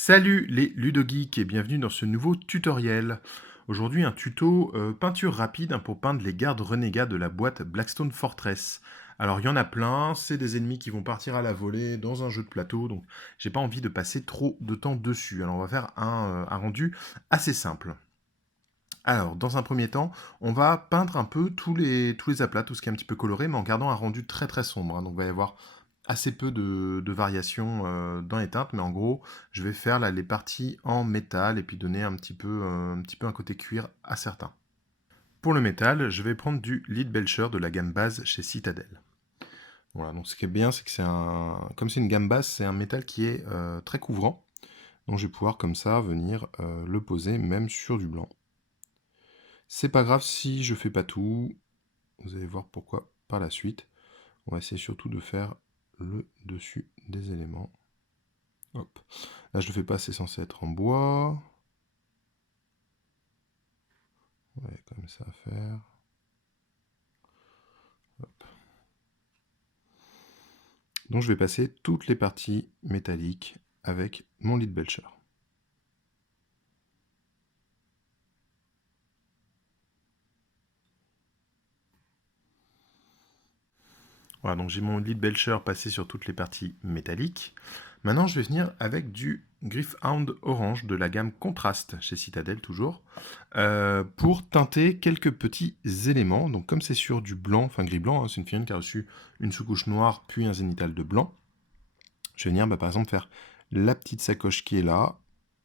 Salut les ludogeeks et bienvenue dans ce nouveau tutoriel. Aujourd'hui un tuto peinture rapide pour peindre les gardes renégats de la boîte Blackstone Fortress. Alors il y en a plein, c'est des ennemis qui vont partir à la volée dans un jeu de plateau, donc j'ai pas envie de passer trop de temps dessus. Alors on va faire un rendu assez simple. Alors, dans un premier temps, on va peindre un peu tous les aplats, tout ce qui est un petit peu coloré, mais en gardant un rendu très très sombre, hein. Donc, il va y avoir assez peu de variations dans les teintes, mais en gros, je vais faire là, les parties en métal et puis donner un petit peu un côté cuir à certains. Pour le métal, je vais prendre du Lead Belcher de la gamme base chez Citadel. Voilà, donc ce qui est bien, c'est que comme c'est une gamme basse, c'est un métal qui est très couvrant. Donc je vais pouvoir comme ça venir le poser même sur du blanc. C'est pas grave si je fais pas tout, vous allez voir pourquoi par la suite. On va essayer surtout de faire le dessus des éléments. Hop. Là je le fais pas, c'est censé être en bois. Ouais, comme ça à faire. Hop. Donc je vais passer toutes les parties métalliques avec mon Lead Belcher. Voilà, donc j'ai mon Lead Belcher passé sur toutes les parties métalliques. Maintenant, je vais venir avec du Gryph-Hound Orange de la gamme Contrast, chez Citadel toujours, pour teinter quelques petits éléments. Donc comme c'est sur du blanc, enfin gris-blanc, hein, c'est une figurine qui a reçu une sous-couche noire, puis un zénithal de blanc. Je vais venir par exemple faire la petite sacoche qui est là.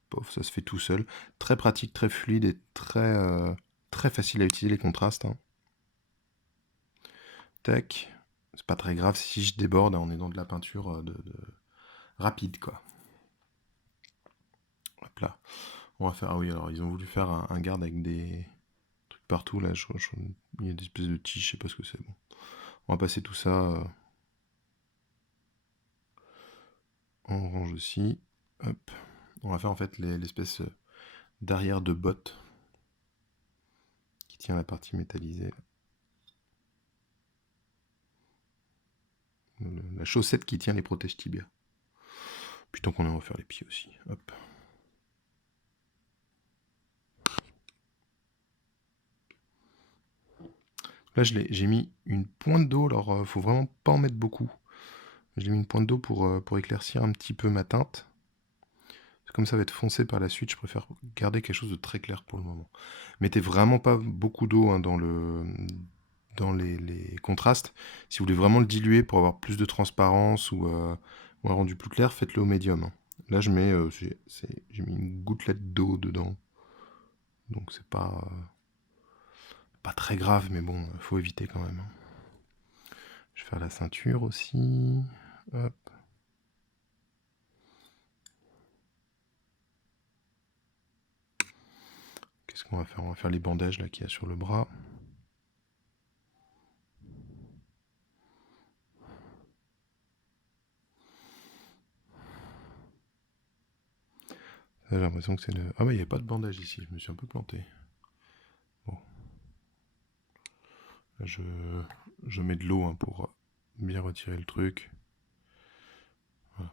Pof, ça se fait tout seul. Très pratique, très fluide et très facile à utiliser les contrastes, hein. Tac. C'est pas très grave si je déborde, hein, on est dans de la peinture rapide, quoi. Hop là. On va faire... Ah oui, alors ils ont voulu faire un garde avec des trucs partout, là. Il y a des espèces de tiges, je sais pas ce que c'est. Bon. On va passer tout ça en orange aussi. Hop. On va faire en fait l'espèce d'arrière de botte qui tient la partie métallisée. La chaussette qui tient les protèges tibia. Puis tant qu'on est, on va faire les pieds aussi. Hop. Là, j'ai mis une pointe d'eau, alors faut vraiment pas en mettre beaucoup. J'ai mis une pointe d'eau pour éclaircir un petit peu ma teinte. Comme ça va être foncé par la suite, je préfère garder quelque chose de très clair pour le moment. Mettez vraiment pas beaucoup d'eau, hein, dans les contrastes. Si vous voulez vraiment le diluer pour avoir plus de transparence ou un rendu plus clair, faites-le au médium, hein. Là, j'ai mis une gouttelette d'eau dedans. Donc c'est pas très grave, mais bon, faut éviter quand même, hein. Je vais faire la ceinture aussi. Hop. Qu'est-ce qu'on va faire? On va faire les bandages là qu'il y a sur le bras. J'ai l'impression que c'est le... Ah bah il n'y a pas de bandage ici, je me suis un peu planté. Bon. Là, je mets de l'eau, hein, pour bien retirer le truc. Voilà.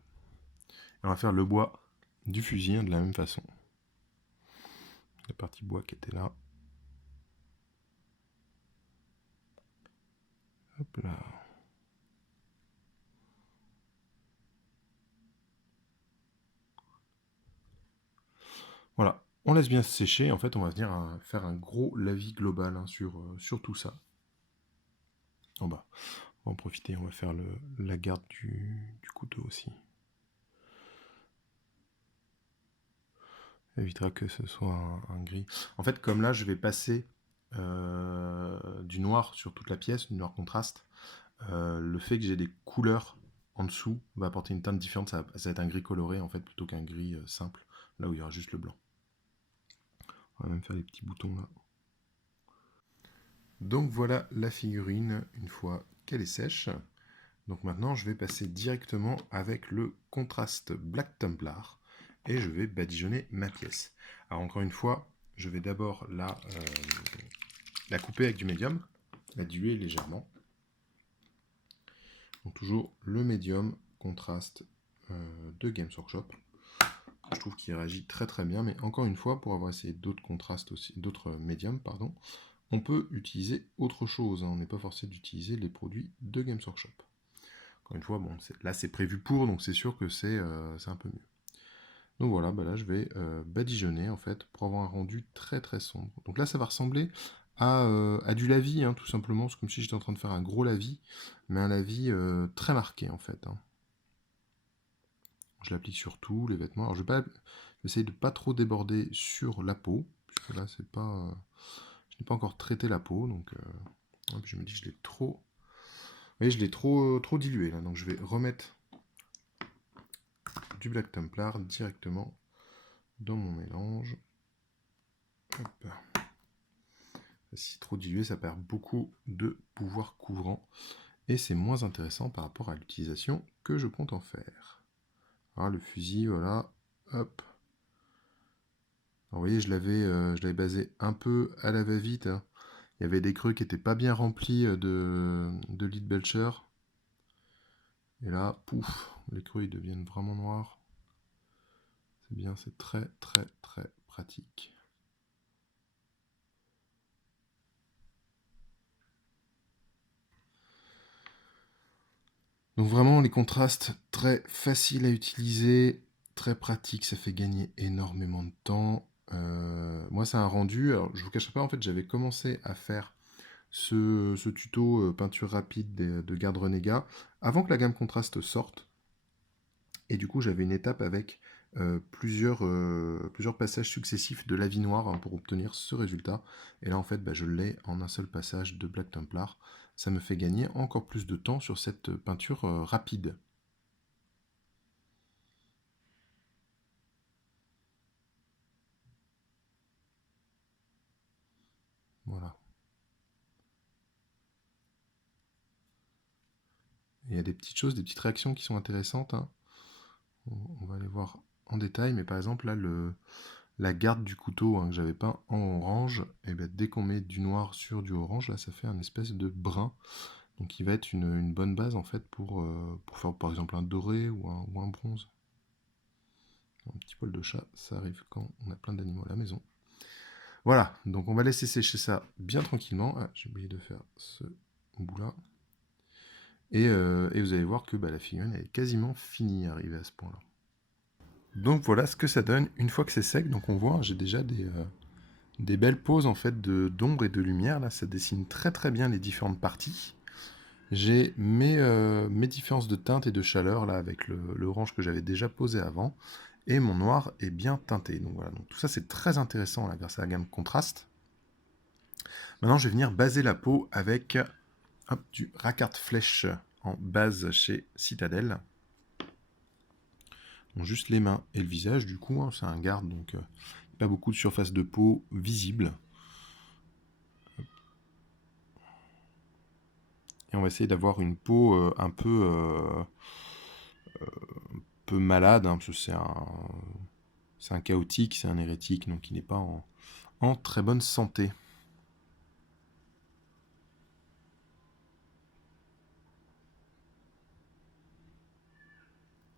Et on va faire le bois du fusil, hein, de la même façon. La partie bois qui était là. Hop là. Voilà. On laisse bien sécher. En fait, on va venir faire un gros lavis global, hein, sur tout ça. En bas. On va en profiter, on va faire la garde du couteau aussi. Évitera que ce soit un gris. En fait, comme là, je vais passer du noir sur toute la pièce, du noir contraste, le fait que j'ai des couleurs en dessous va apporter une teinte différente. Ça va être un gris coloré en fait plutôt qu'un gris simple, là où il y aura juste le blanc. On va même faire les petits boutons là. Donc voilà la figurine une fois qu'elle est sèche. Donc maintenant je vais passer directement avec le contraste Black Templar et je vais badigeonner ma pièce. Alors encore une fois, je vais d'abord la couper avec du médium, la diluer légèrement. Donc toujours le médium contraste de Games Workshop. Je je trouve qu'il réagit très très bien, mais encore une fois, pour avoir essayé d'autres contrastes aussi, d'autres médiums, pardon, on peut utiliser autre chose, hein. On n'est pas forcé d'utiliser les produits de Games Workshop. Encore une fois, bon, là c'est prévu pour, donc c'est sûr que c'est un peu mieux. Donc voilà, bah là je vais badigeonner en fait pour avoir un rendu très très sombre. Donc là ça va ressembler à du lavis, hein, tout simplement. C'est comme si j'étais en train de faire un gros lavis, mais un lavis très marqué en fait, hein. Je l'applique sur tous les vêtements. Alors je vais essayer de pas trop déborder sur la peau, puisque là c'est pas, je n'ai pas encore traité la peau, donc hop, je me dis que je l'ai trop, vous voyez, je l'ai trop dilué là, donc je vais remettre du Black Templar directement dans mon mélange. Hop. Si trop dilué, ça perd beaucoup de pouvoir couvrant et c'est moins intéressant par rapport à l'utilisation que je compte en faire. Alors, le fusil, voilà, hop. Alors, vous voyez, je l'avais basé un peu à la va-vite, hein. Il y avait des creux qui n'étaient pas bien remplis de Lead Belcher. Et là, pouf, les creux ils deviennent vraiment noirs. C'est bien, c'est très très très pratique. Donc vraiment, les contrastes très faciles à utiliser, très pratiques, ça fait gagner énormément de temps. Moi, c'est un rendu. Alors, je vous cacherai pas, en fait, j'avais commencé à faire ce tuto peinture rapide de Garde Renégat avant que la gamme contraste sorte. Et du coup, j'avais une étape avec plusieurs passages successifs de lavis noir, hein, pour obtenir ce résultat. Et là, en fait, bah, je l'ai en un seul passage de Black Templar. Ça me fait gagner encore plus de temps sur cette peinture rapide. Voilà. Il y a des petites choses, des petites réactions qui sont intéressantes, hein. On va les voir en détail, mais par exemple, là, la garde du couteau, hein, que j'avais peint en orange, et bien, dès qu'on met du noir sur du orange, là, ça fait un espèce de brun. Donc il va être une bonne base en fait pour faire par exemple un doré ou un bronze. Un petit poil de chat, ça arrive quand on a plein d'animaux à la maison. Voilà, donc on va laisser sécher ça bien tranquillement. Ah, j'ai oublié de faire ce bout-là. Et vous allez voir que bah, la figurine elle est quasiment finie arrivée à ce point-là. Donc voilà ce que ça donne une fois que c'est sec. Donc on voit, j'ai déjà des belles poses en fait d'ombre et de lumière. Là, ça dessine très très bien les différentes parties. J'ai mes différences de teinte et de chaleur là avec l'orange que j'avais déjà posé avant. Et mon noir est bien teinté. Donc voilà, donc tout ça c'est très intéressant là, grâce à la gamme contraste. Maintenant je vais venir baser la peau avec du Racquard Flèche en base chez Citadel. Donc juste les mains et le visage du coup, hein, c'est un garde donc pas beaucoup de surface de peau visible. Et on va essayer d'avoir une peau un peu malade, hein, parce que c'est un chaotique, c'est un hérétique, donc il n'est pas en très bonne santé.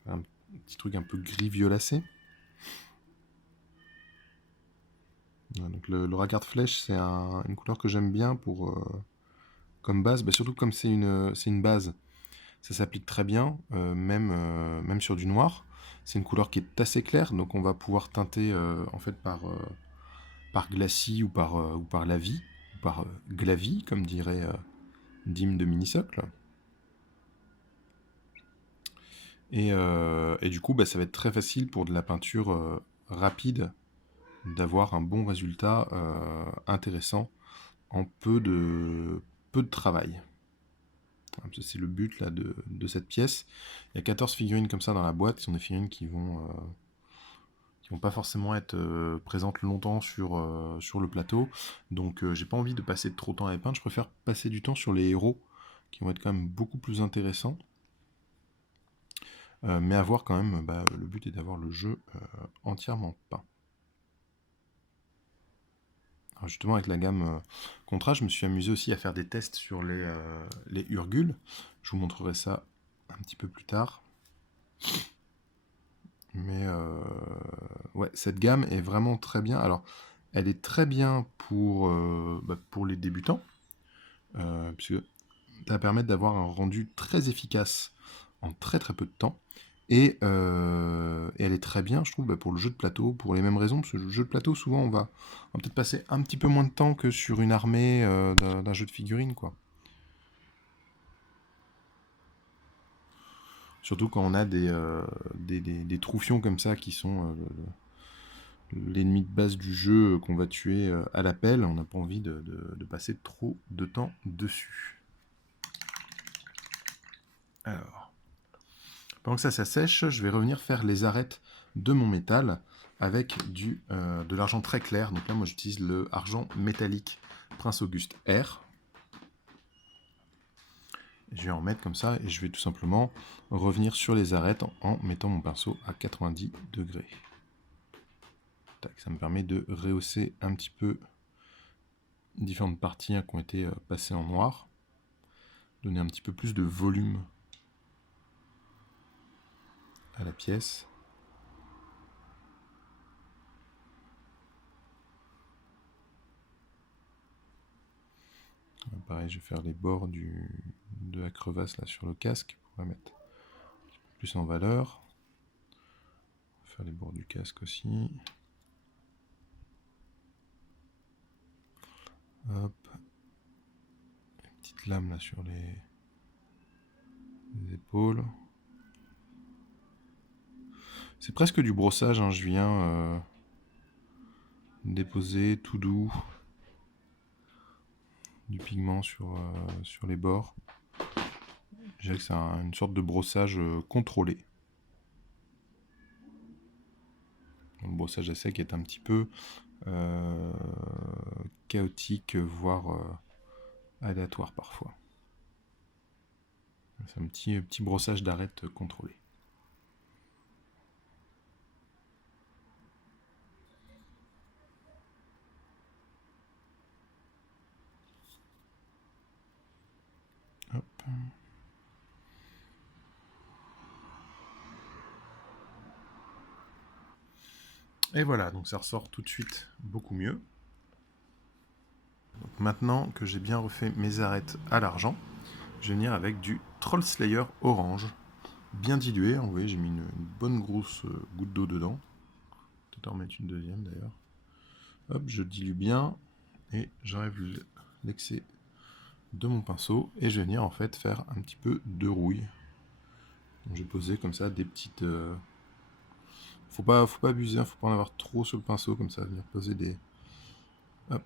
Un petit truc un peu gris violacé. Voilà, donc le Racquard Flèche, c'est une couleur que j'aime bien pour comme base, bah surtout comme c'est une base, ça s'applique très bien, même sur du noir. C'est une couleur qui est assez claire, donc on va pouvoir teinter en fait par glacis ou par lavis, ou par glavis, comme dirait Dim de Minisocle. Et du coup, bah, ça va être très facile pour de la peinture rapide d'avoir un bon résultat intéressant en peu de travail. C'est le but là, de cette pièce. Il y a 14 figurines comme ça dans la boîte, qui sont des figurines qui vont pas forcément être présentes longtemps sur le plateau. Donc j'ai pas envie de passer trop de temps à les peindre, je préfère passer du temps sur les héros, qui vont être quand même beaucoup plus intéressants. Mais avoir quand même, bah, le but est d'avoir le jeu entièrement peint. Alors justement avec la gamme contraste, je me suis amusé aussi à faire des tests sur les Urgules. Je vous montrerai ça un petit peu plus tard. Mais ouais, cette gamme est vraiment très bien. Alors, elle est très bien pour les débutants, puisque ça va permettre d'avoir un rendu très efficace en très très peu de temps. Et elle est très bien, je trouve, pour le jeu de plateau, pour les mêmes raisons, parce que le jeu de plateau, souvent, on va peut-être passer un petit peu moins de temps que sur une armée d'un jeu de figurines, quoi. Surtout quand on a des troufions comme ça qui sont l'ennemi de base du jeu qu'on va tuer à l'appel, on n'a pas envie de passer trop de temps dessus. Alors, pendant que ça sèche, je vais revenir faire les arêtes de mon métal avec de l'argent très clair. Donc là, moi, j'utilise le argent métallique Prince Auguste R. Je vais en mettre comme ça et je vais tout simplement revenir sur les arêtes en mettant mon pinceau à 90 degrés. Tac, ça me permet de rehausser un petit peu différentes parties qui ont été passées en noir. Donner un petit peu plus de volume à la pièce. Pareil, je vais faire les bords de la crevasse là sur le casque pour la mettre plus en valeur. On va faire les bords du casque aussi. Hop. Une petite lame là sur les épaules. C'est presque du brossage, hein. Je viens déposer tout doux du pigment sur les bords. Je dirais que c'est une sorte de brossage contrôlé. Le brossage à sec est un petit peu chaotique, voire aléatoire parfois. C'est un petit brossage d'arête contrôlé. Hop. Et voilà, donc ça ressort tout de suite beaucoup mieux. Donc maintenant que j'ai bien refait mes arêtes à l'argent, je vais venir avec du Troll Slayer orange, bien dilué. Vous voyez, j'ai mis une bonne grosse goutte d'eau dedans. Peut-être en mettre une deuxième d'ailleurs. Hop, je dilue bien et j'enlève l'excès de mon pinceau et je vais venir en fait faire un petit peu de rouille. Donc, je vais poser comme ça des petites... Faut pas abuser, hein, faut pas en avoir trop sur le pinceau, comme ça, venir poser des... Hop.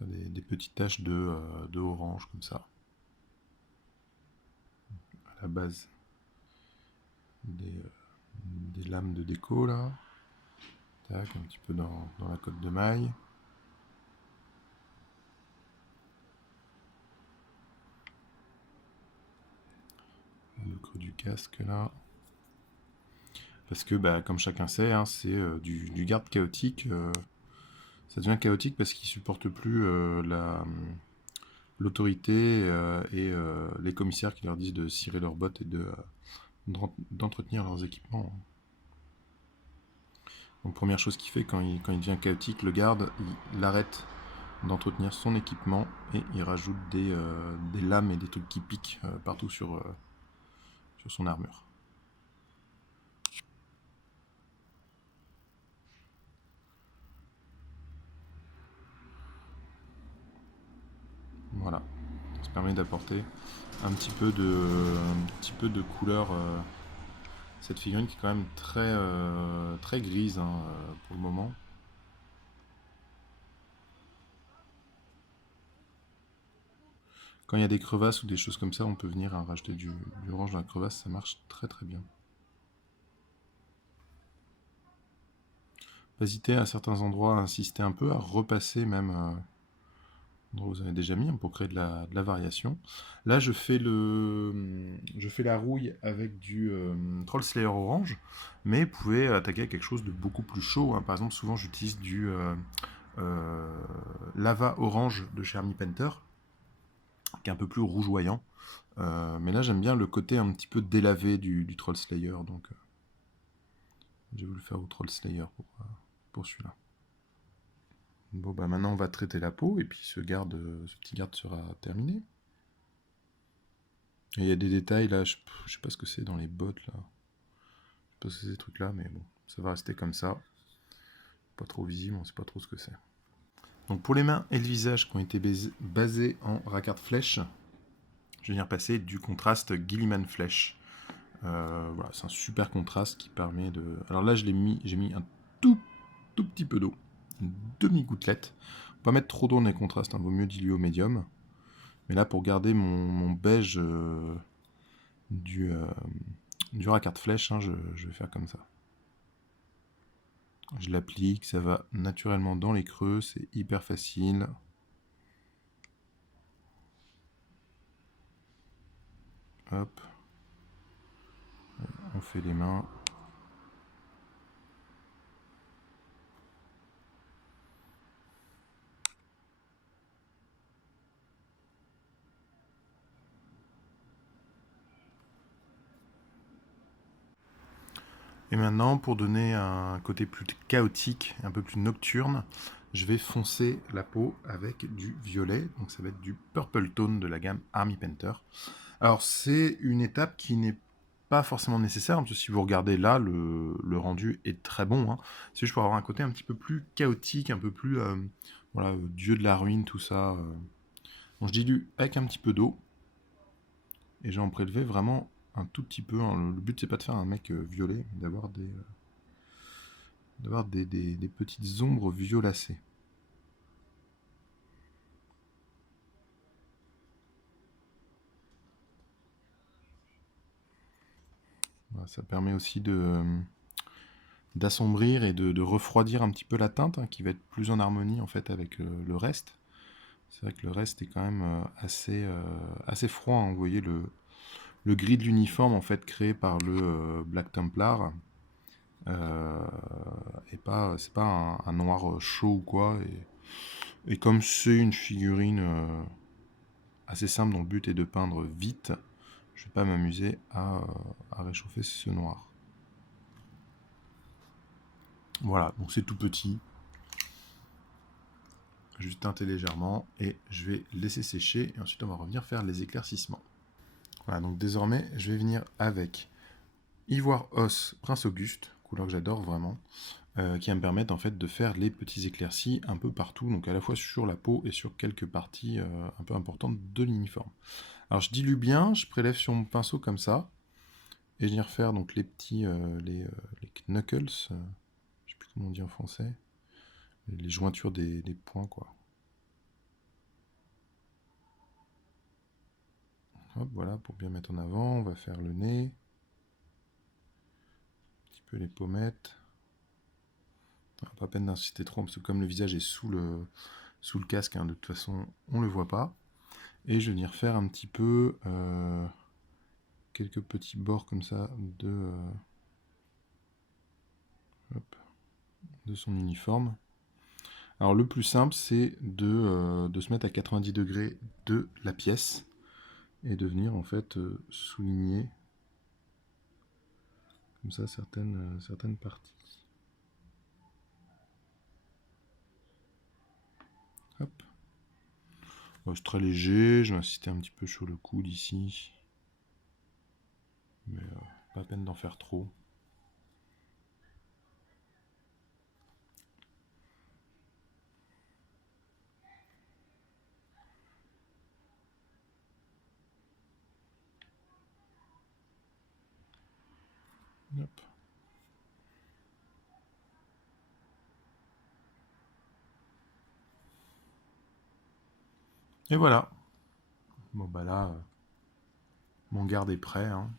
Des petites taches de orange, comme ça. À la base des lames de déco, là. Tac, un petit peu dans la cotte de maille. Le creux du casque, là. Parce que, comme chacun sait, hein, c'est du garde chaotique. Ça devient chaotique parce qu'il supporte plus l'autorité et les commissaires qui leur disent de cirer leurs bottes et d'entretenir leurs équipements. Donc première chose qu'il fait quand il devient chaotique, le garde, il arrête d'entretenir son équipement et il rajoute des lames et des trucs qui piquent partout sur son armure. Voilà, ça permet d'apporter un petit peu de couleur. Cette figurine qui est quand même très grise pour le moment. Quand il y a des crevasses ou des choses comme ça, on peut venir rajouter du orange dans la crevasse, ça marche très très bien. Pas hésiter à certains endroits à insister un peu, à repasser même vous avez déjà mis pour créer de la variation. Là, je fais la rouille avec du Troll Slayer orange, mais vous pouvez attaquer avec quelque chose de beaucoup plus chaud. Hein. Par exemple, souvent j'utilise du lava orange de chez Army Painter, qui est un peu plus rougeoyant. Mais là, j'aime bien le côté un petit peu délavé du Troll Slayer, donc j'ai voulu faire au Troll Slayer pour celui-là. Bon, bah maintenant, on va traiter la peau, et puis ce petit garde sera terminé. Et il y a des détails, là, je sais pas ce que c'est dans les bottes, là. Je sais pas ce que c'est ces trucs-là, mais bon, ça va rester comme ça. Pas trop visible, on sait pas trop ce que c'est. Donc pour les mains et le visage qui ont été basés en racard flèche, je vais venir passer du contraste Gilliman Flèche. Voilà, c'est un super contraste qui permet de... Alors là, j'ai mis un tout petit peu d'eau, une demi-gouttelette. Faut pas mettre trop d'eau dans les contrastes, hein, vaut mieux diluer au médium. Mais là, pour garder mon beige du racard flèche, hein, je vais faire comme ça. Je l'applique, ça va naturellement dans les creux, c'est hyper facile. Hop. On fait les mains. Et maintenant, pour donner un côté plus chaotique, un peu plus nocturne, je vais foncer la peau avec du violet. Donc ça va être du Purple Tone de la gamme Army Painter. Alors c'est une étape qui n'est pas forcément nécessaire, parce que si vous regardez là, le rendu est très bon. Hein. C'est juste pour avoir un côté un petit peu plus chaotique, un peu plus voilà, dieu de la ruine, tout ça. Donc je dilue avec un petit peu d'eau. Et j'ai en prélevé vraiment un tout petit peu. Hein. Le but c'est pas de faire un mec violet, mais d'avoir des petites ombres violacées. Voilà, ça permet aussi d'assombrir et de refroidir un petit peu la teinte, hein, qui va être plus en harmonie en fait avec le reste. C'est vrai que le reste est quand même assez froid. Hein. Vous voyez le gris de l'uniforme en fait créé par le Black Templar. Et pas, c'est pas un noir chaud ou quoi. Et comme c'est une figurine assez simple dont le but est de peindre vite, je vais pas m'amuser à réchauffer ce noir. Voilà, donc c'est tout petit. Juste teinter légèrement et je vais laisser sécher et ensuite on va revenir faire les éclaircissements. Voilà, donc désormais je vais venir avec Ivoire Os Prince Auguste, couleur que j'adore vraiment, qui va me permettre en fait de faire les petits éclaircis un peu partout, donc à la fois sur la peau et sur quelques parties un peu importantes de l'uniforme. Alors je dilue bien, je prélève sur mon pinceau comme ça, et je viens refaire donc les petits, les knuckles, je sais plus comment on dit en français, les jointures des points quoi. Hop, voilà, pour bien mettre en avant, on va faire le nez, un petit peu les pommettes. Pas peine d'insister trop, parce que comme le visage est sous le casque, hein, de toute façon, on le voit pas. Et je vais venir faire un petit peu quelques petits bords comme ça de son uniforme. Alors le plus simple, c'est de se mettre à 90 degrés de la pièce et de venir en fait souligner comme ça certaines parties. Hop. C'est très léger, je vais insister un petit peu sur le coude ici. Mais pas la peine d'en faire trop. Hop. Et voilà. Bon bah là, mon garde est prêt. Hein.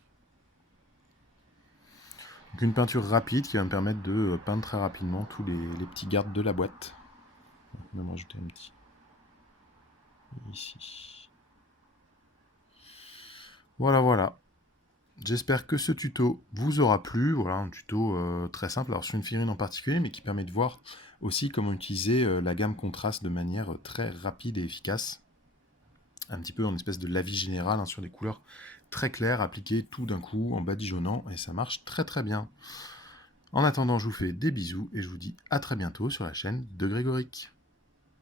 Donc une peinture rapide qui va me permettre de peindre très rapidement tous les petits gardes de la boîte. On va même rajouter un petit ici. Voilà, voilà. J'espère que ce tuto vous aura plu. Voilà, un tuto très simple. Alors sur une figurine en particulier, mais qui permet de voir aussi comment utiliser la gamme contraste de manière très rapide et efficace. un petit peu en espèce de lavis général, hein, sur des couleurs très claires, appliquées tout d'un coup en badigeonnant, et ça marche très très bien. En attendant, je vous fais des bisous et je vous dis à très bientôt sur la chaîne de Grégoric.